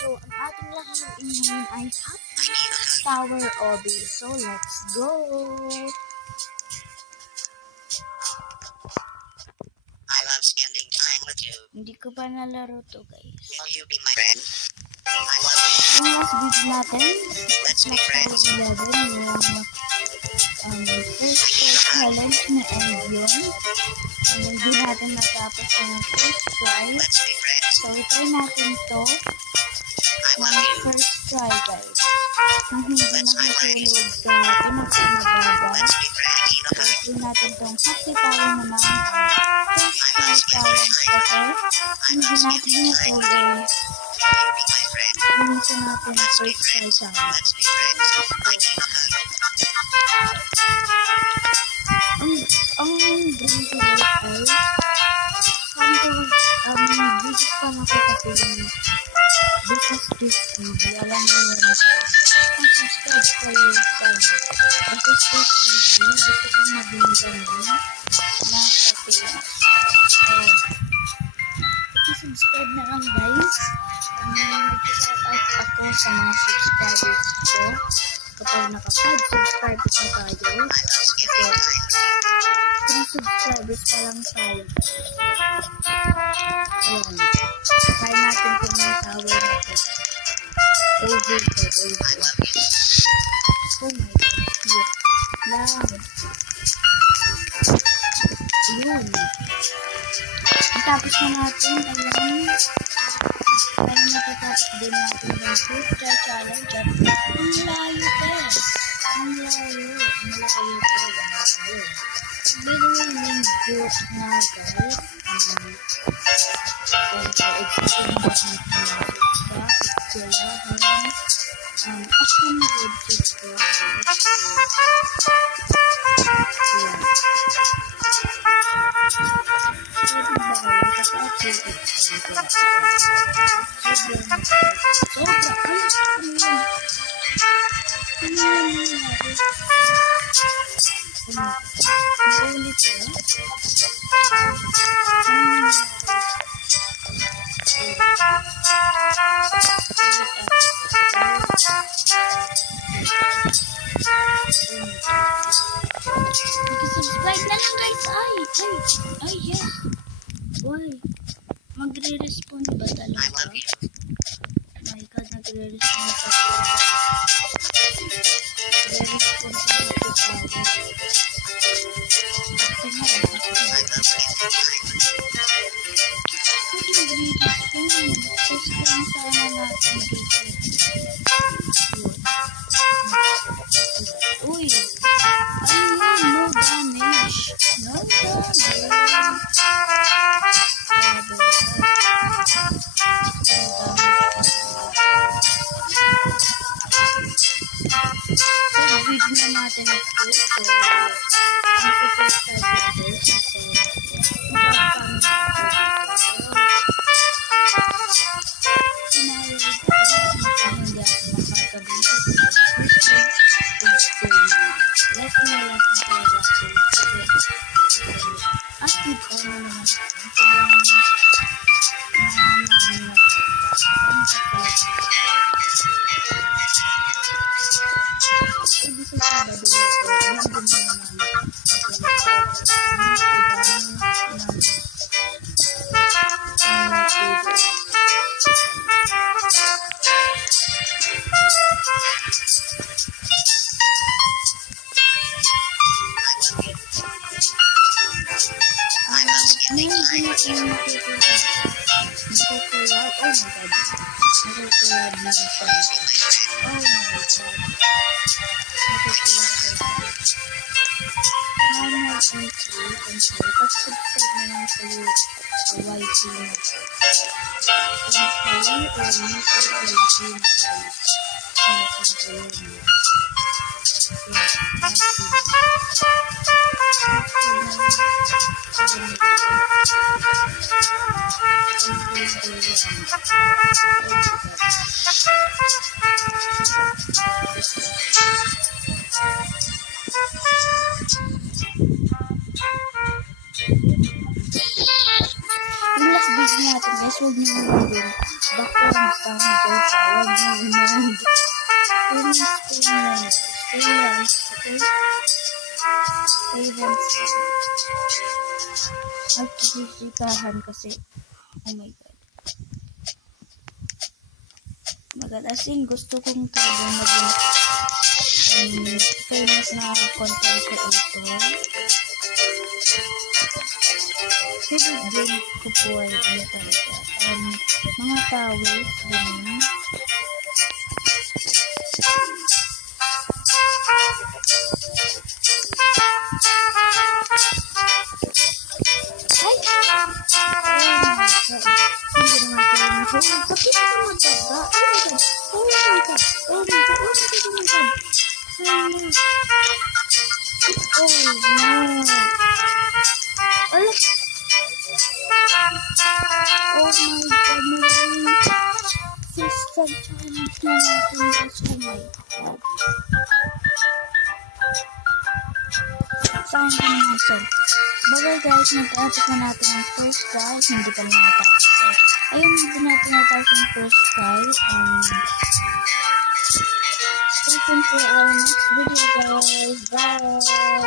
So, ang ating laruin ngayon ay Hot Tower Obby. So, let's go! I love spending time with you. Hindi ko pa nalaro to, guys. Will you be my friend? I love you. Ang last video natin, Let's be friends. 11, yung first challenge na end yun. Hindi natin matapos yung first try. Let's be friends. So, try natin to. I love you. First try, guys. Kung hindi Let's be friends. nakatulog sa pinakamababa, Let's be friends. Eat a hug. try natin tong happy tayo naman. First try challenge kasi hindi natin natulog. Will you be my friend? Minsan natin Let's be first try friends. challenge. Let's be friends. I need a hug. Ang green ko ay videos pa na ko kasi yung this is this TV. Alam mo yun. Ang subscribe kayo sa this is this TV. Gusto ko maging ganun na Pilipinas. So, subscribe na lang, guys. Mag-shout out ako sa mga subscribers ko. Kapag nakapag-subscribe ko tayo, I love spending time with you. 3 subscribers pa lang tayo. Ayan. Try natin kung may tower na to. Over to, I over. love you. Oh my God. Cute lang. Yun. Tapos na natin. Ayan. Para matatapos din natin yung first try challenge. At ang layo pa. Ang layo. Ang layo pa. By the way, may group na, guys. Exciting na sa eskwelahan. Upcoming websites ko. Ayan. Pwede ba kayo? Kasi updated ko. Sobra. Naulit ko. Mag-subscribe na lang, guys. Ay, yes. Why? Magre-respond ba I talaga? love you. My God, nagre-respond pa ako. Nagre-respond pa ako. I love spending time with you. Nagre-respond. Subscribe sana natin dito. Uy! Ayun, no damage. No damage. So, video na natin ito. So, ang super excited ko. I love spending time with you. Nagkukulab. Oh my God. Nagkukulab na siya. Will you be my friend? Oh my God. Nagkukulab na siya. Pag-subscribe na lang sa YT na. Yung last video natin guys, huwag niyo nalagyan. background sound guys. Huwag mo i-mind. Parents, okay? Parents, magkikisikahan kasi. Oh my god. As in, gusto kong talagang maging famous na content creator. Favorite game ko po ay ano talaga, mga towers, ganun. Ay! Hindi naman ko rin ako. Bakit ito magdaga? Oh my god! Oh my god! Oh my god! Oh my god! Oh my god! Oh no! Ala! Oh my god! Maraming system challenge na natin guys. Oh my god! Saan ka natin? Bagay guys, natapos na natin ang first try. Hindi pa naman natapos. So, ayun, hindi natin natapos ang first try. Stay tuned for our next video guys. Bye!